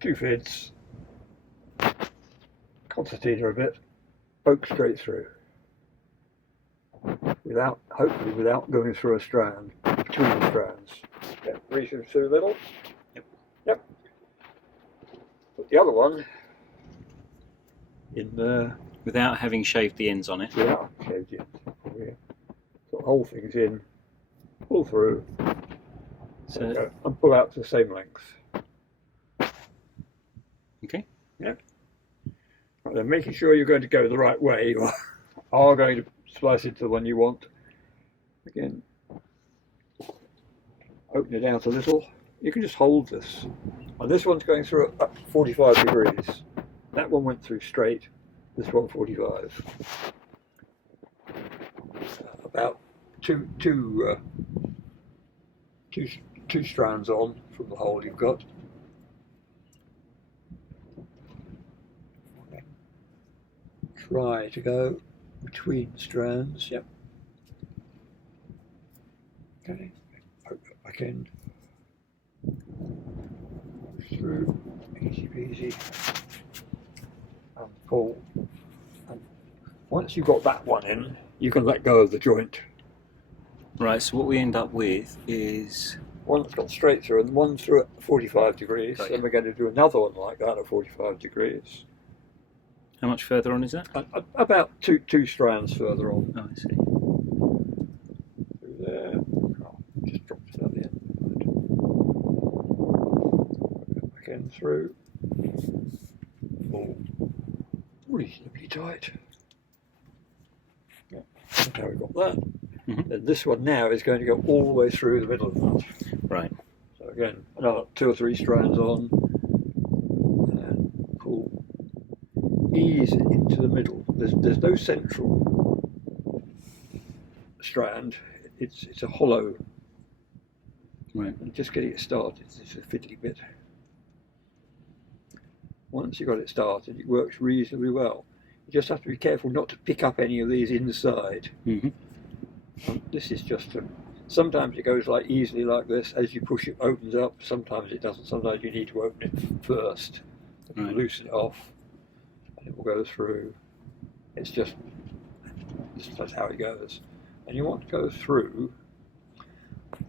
2 fids, concertina a bit, poke straight through, hopefully without going through a strand, between the strands. Yeah, reach through the middle. Yep. Put the other one in there. Without having shaved the ends on it? Yeah, shaved the ends. Yeah. So the whole thing's in, pull through, so, and pull out to the same length. Okay. Yeah. And then making sure you're going to go the right way, you are going to splice into the one you want. Again, open it out a little. You can just hold this. And this one's going through at 45 degrees. That one went through straight, this one 45. About two strands on from the hole you've got. Try to go between strands, yep. Okay, poke that back in. Through, easy peasy. And pull. And once you've got that one in, you can let go of the joint. Right, so what we end up with is... one that's got straight through and one through at 45 degrees. Then we're going to do another one like that at 45 degrees. How much further on is that? About two strands further on. Oh, I see. Through there. Oh, just dropped it at the end. Back in through. All reasonably tight. Yeah. Now we've got that. Mm-hmm. And this one now is going to go all the way through the middle of that. Right. So again, another 2 or 3 strands on. And pull. Ease it into the middle. There's no central strand. It's a hollow. Right. And just getting it started. It's a fiddly bit. Once you've got it started, it works reasonably well. You just have to be careful not to pick up any of these inside. Mm-hmm. And this is just sometimes it goes like easily like this. As you push it, opens up. Sometimes it doesn't. Sometimes you need to open it first. Right. Loosen it off. It will go through. It's just that's how it goes, and you want to go through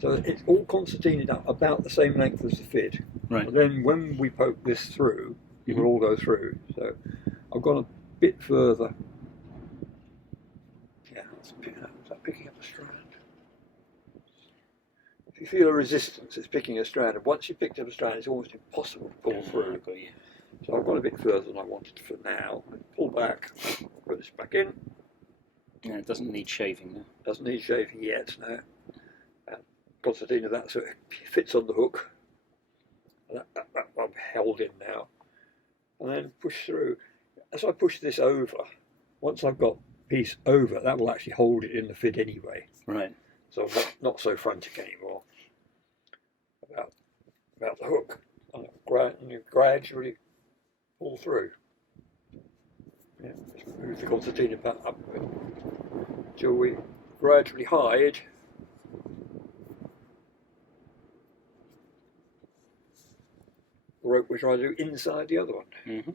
so it's all concertinaed up about the same length as the fid. Right. And then when we poke this through, it will all go through. So I've gone a bit further. Yeah, that's picking up a strand. If you feel a resistance, it's picking a strand, and once you've picked up a strand, it's almost impossible to pull through. Got you. So I've gone a bit further than I wanted for now. Pull back, put this back in. Yeah, it doesn't need shaving now. Doesn't need shaving yet, no. Concertina that so it fits on the hook. That I'm held in now. And then push through. As I push this over, once I've got the piece over, that will actually hold it in the fid anyway. Right. So I'm not so frantic anymore about the hook. And you gradually pull through. Yeah, just move the concertina back up a bit until we gradually hide the rope we're trying to do inside the other one. Mm-hmm.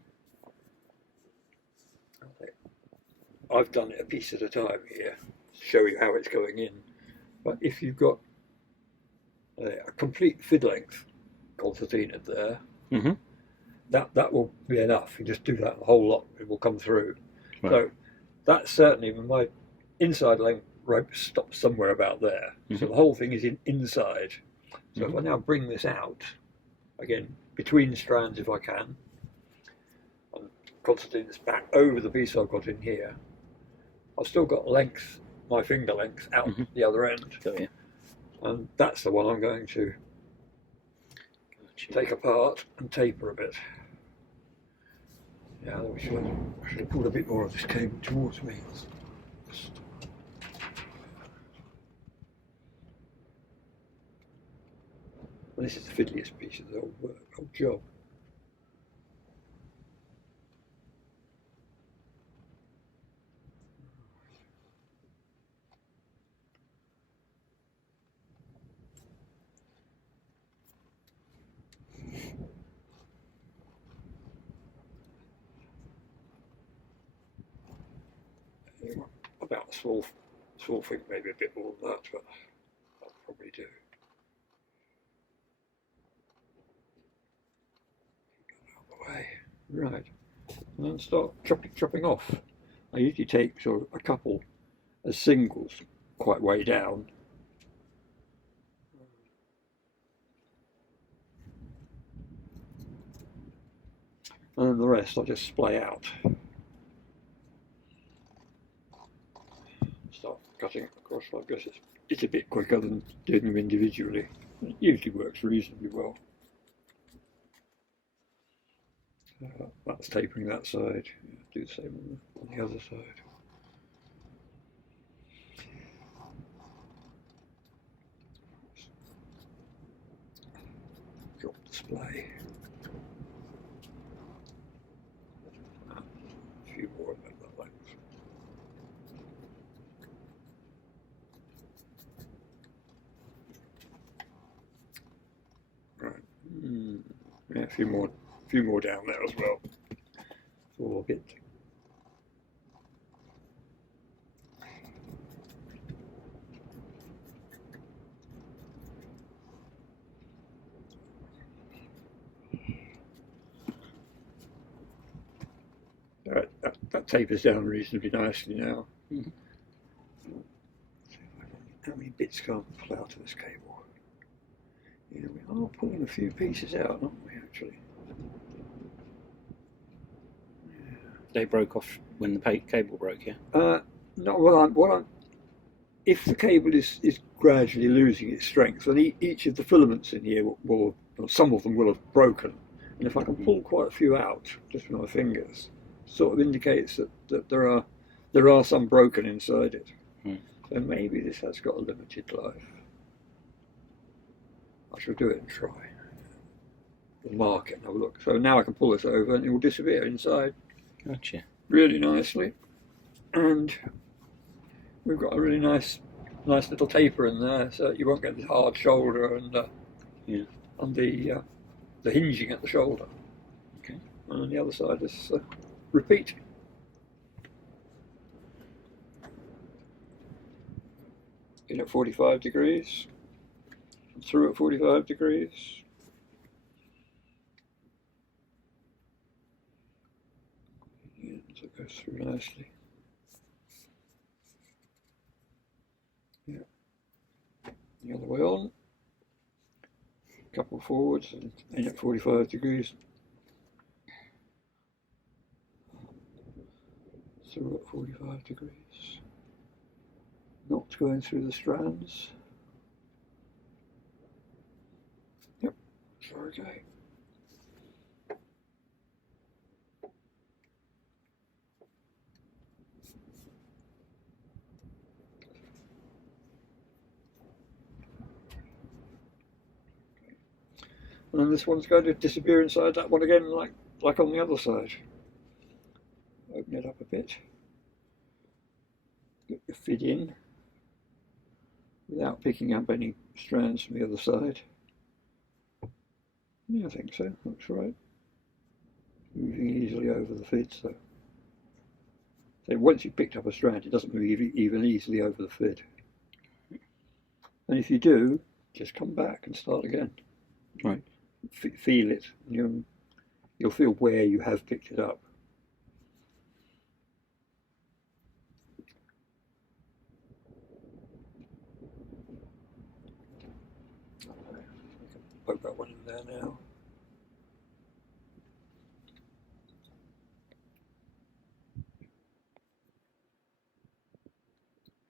I've done it a piece at a time here to show you how it's going in. But if you've got a complete fid length concertina there, mm-hmm. that will be enough. You just do that a whole lot, it will come through. Right. So that's certainly my inside length rope stops somewhere about there. Mm-hmm. So the whole thing is inside. So mm-hmm. if I now bring this out, again, between strands if I can, and concertina this back over the piece I've got in here, I've still got length, my finger length out mm-hmm. the other end. Got you. And that's the one I'm going to take apart and taper a bit. Yeah, I should have pulled a bit more of this cable towards me. Well, this is the fiddliest piece of the whole job. small thing, maybe a bit more than that, but I'll probably do. Out the way. Right, and then start chopping off. I usually take sort of a couple as singles, quite way down. And then the rest I'll just splay out. Start cutting across like this. It's a bit quicker than doing them individually. It usually works reasonably well. That's tapering that side. Do the same on the other side. Drop the splay. A few more of that length. Right. Yeah, a few more down there as well. So we'll get. That tapers down reasonably nicely now. Mm-hmm. How many bits can I pull out of this cable? Yeah, we are pulling a few pieces out, aren't we, actually? Yeah. They broke off when the cable broke, yeah? No, well, if the cable is gradually losing its strength, then each of the filaments in here will some of them will have broken. And if I can pull quite a few out just with my fingers, sort of indicates that there are some broken inside it. So maybe this has got a limited life. I shall do it and try. We'll mark it and have a look. So now I can pull this over and it will disappear inside. Gotcha. Really nicely. And we've got a really nice little taper in there, so you won't get the hard shoulder and the hinging at the shoulder. Okay. And on the other side is repeat. In at 45 degrees, through at 45 degrees. Yeah, so it goes through nicely. Yeah. The other way on. Couple forwards and in at 45 degrees. Through at 45 degrees. Not going through the strands. Yep, it's okay. And then this one's going to disappear inside that one again, like on the other side. Open it up a bit. Get your fit in without picking up any strands from the other side. Yeah, I think so. Looks right. Moving easily over the fid. So once you've picked up a strand, it doesn't move even easily over the fid. And if you do, just come back and start again. Right. Feel it. You'll feel where you have picked it up. Poke that one in there now.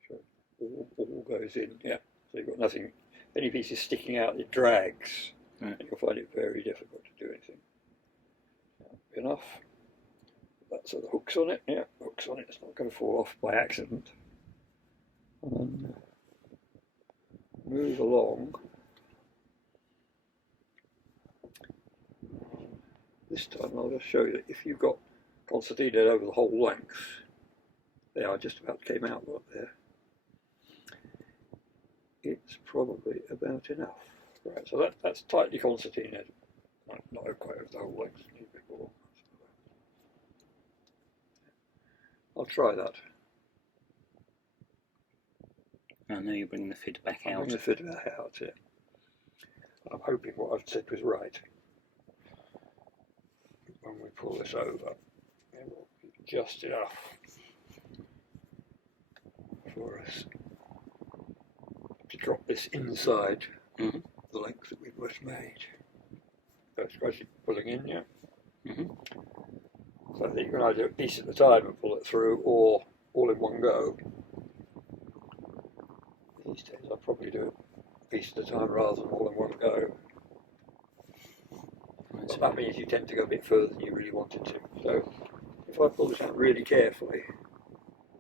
So all goes in, yeah. So you've got nothing. If any piece is sticking out, it drags. Right. And you'll find it very difficult to do anything. Enough. So the hook's on it, yeah, hook's on it, it's not going to fall off by accident. And then move along. This time I'll just show you that if you've got concertina over the whole length, they are just about came out right there. It's probably about enough. Right, so that's tightly concertinaed. Not quite over the whole length, a little bit more. I'll try that. And now you're bringing the fid back I'm out. going to fit that out here. I'm hoping what I've said was right. When we pull this over, it will be just enough for us to drop this inside Mm-hmm. the length that we've just made. So it's gradually pulling in, yeah? Mm-hmm. So I think you can either do a piece at a time and pull it through, or all in one go. These days I'll probably do a piece at a time rather than all in one go. Right, But that means you tend to go a bit further than you really wanted to. So if I pull this out really carefully,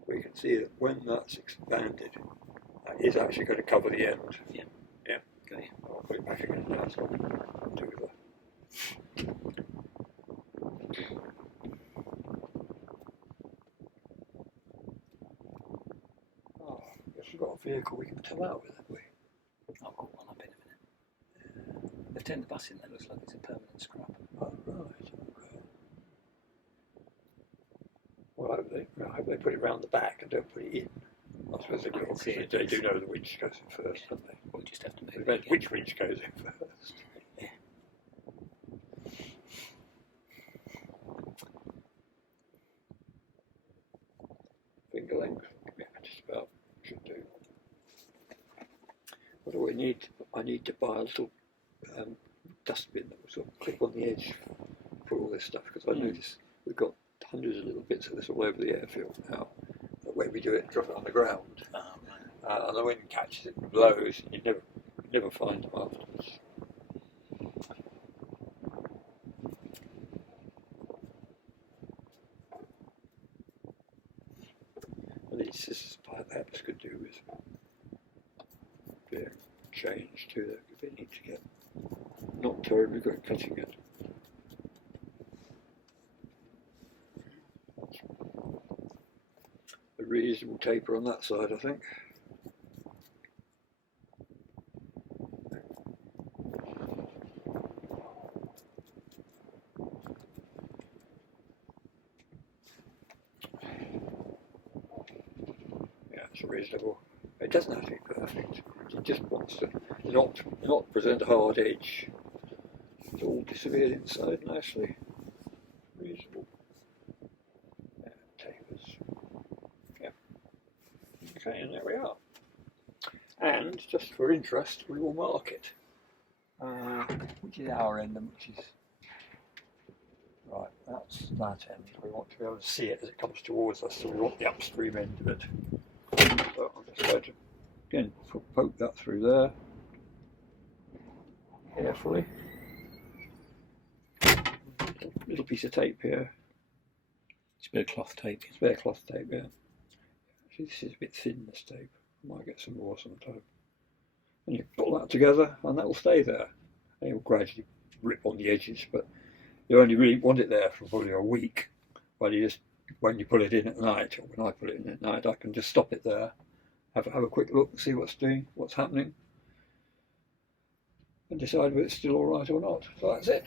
we can see that when that's expanded, that is actually going to cover the end. Yeah. Yeah. Okay. I'll put it back again now, so I'll do the... Oh, I guess we've got a vehicle we can tow out with, have we? I've got one up in a minute. They've turned the bus in, that looks like it's a permanent scrap. Oh, right, okay. Well, I hope they put it round the back and don't put it in. I suppose they will, because they do know the winch goes in first, don't they? We'll just have to move it Depends again. which winch goes in first. Yeah. Finger length, yeah, just about should do. What do I need? I need to buy a little dustbin that will sort of clip on the edge for all this stuff, because I notice we've got hundreds of little bits of this all over the airfield now. But when we do it, drop it on the ground, and the wind catches it and blows, and you never find them afterwards. And these scissors perhaps could do with being changed too, if they need to get not terribly good at cutting it. A reasonable taper on that side, I think. Yeah, it's reasonable. It doesn't have to be perfect. It just wants to not present a hard edge. It's all disappeared inside nicely. Reasonable. Yeah, tapers. Yeah. Okay, and there we are. And just for interest, we will mark it. Which is our end and which is... Right, that's that end. We want to be able to see it as it comes towards us, so we want the upstream end of it. So I'm just going to, again, poke that through there. Carefully. Little piece of tape here. It's a bit of cloth tape. It's bare cloth tape, yeah. Actually, this is a bit thin, this tape. I might get some more sometime. And you pull that together, and that will stay there. And it will gradually rip on the edges, but you only really want it there for probably a week. When you pull it in at night, or when I put it in at night, I can just stop it there, have a quick look and see what's happening, and decide whether it's still all right or not. So that's it.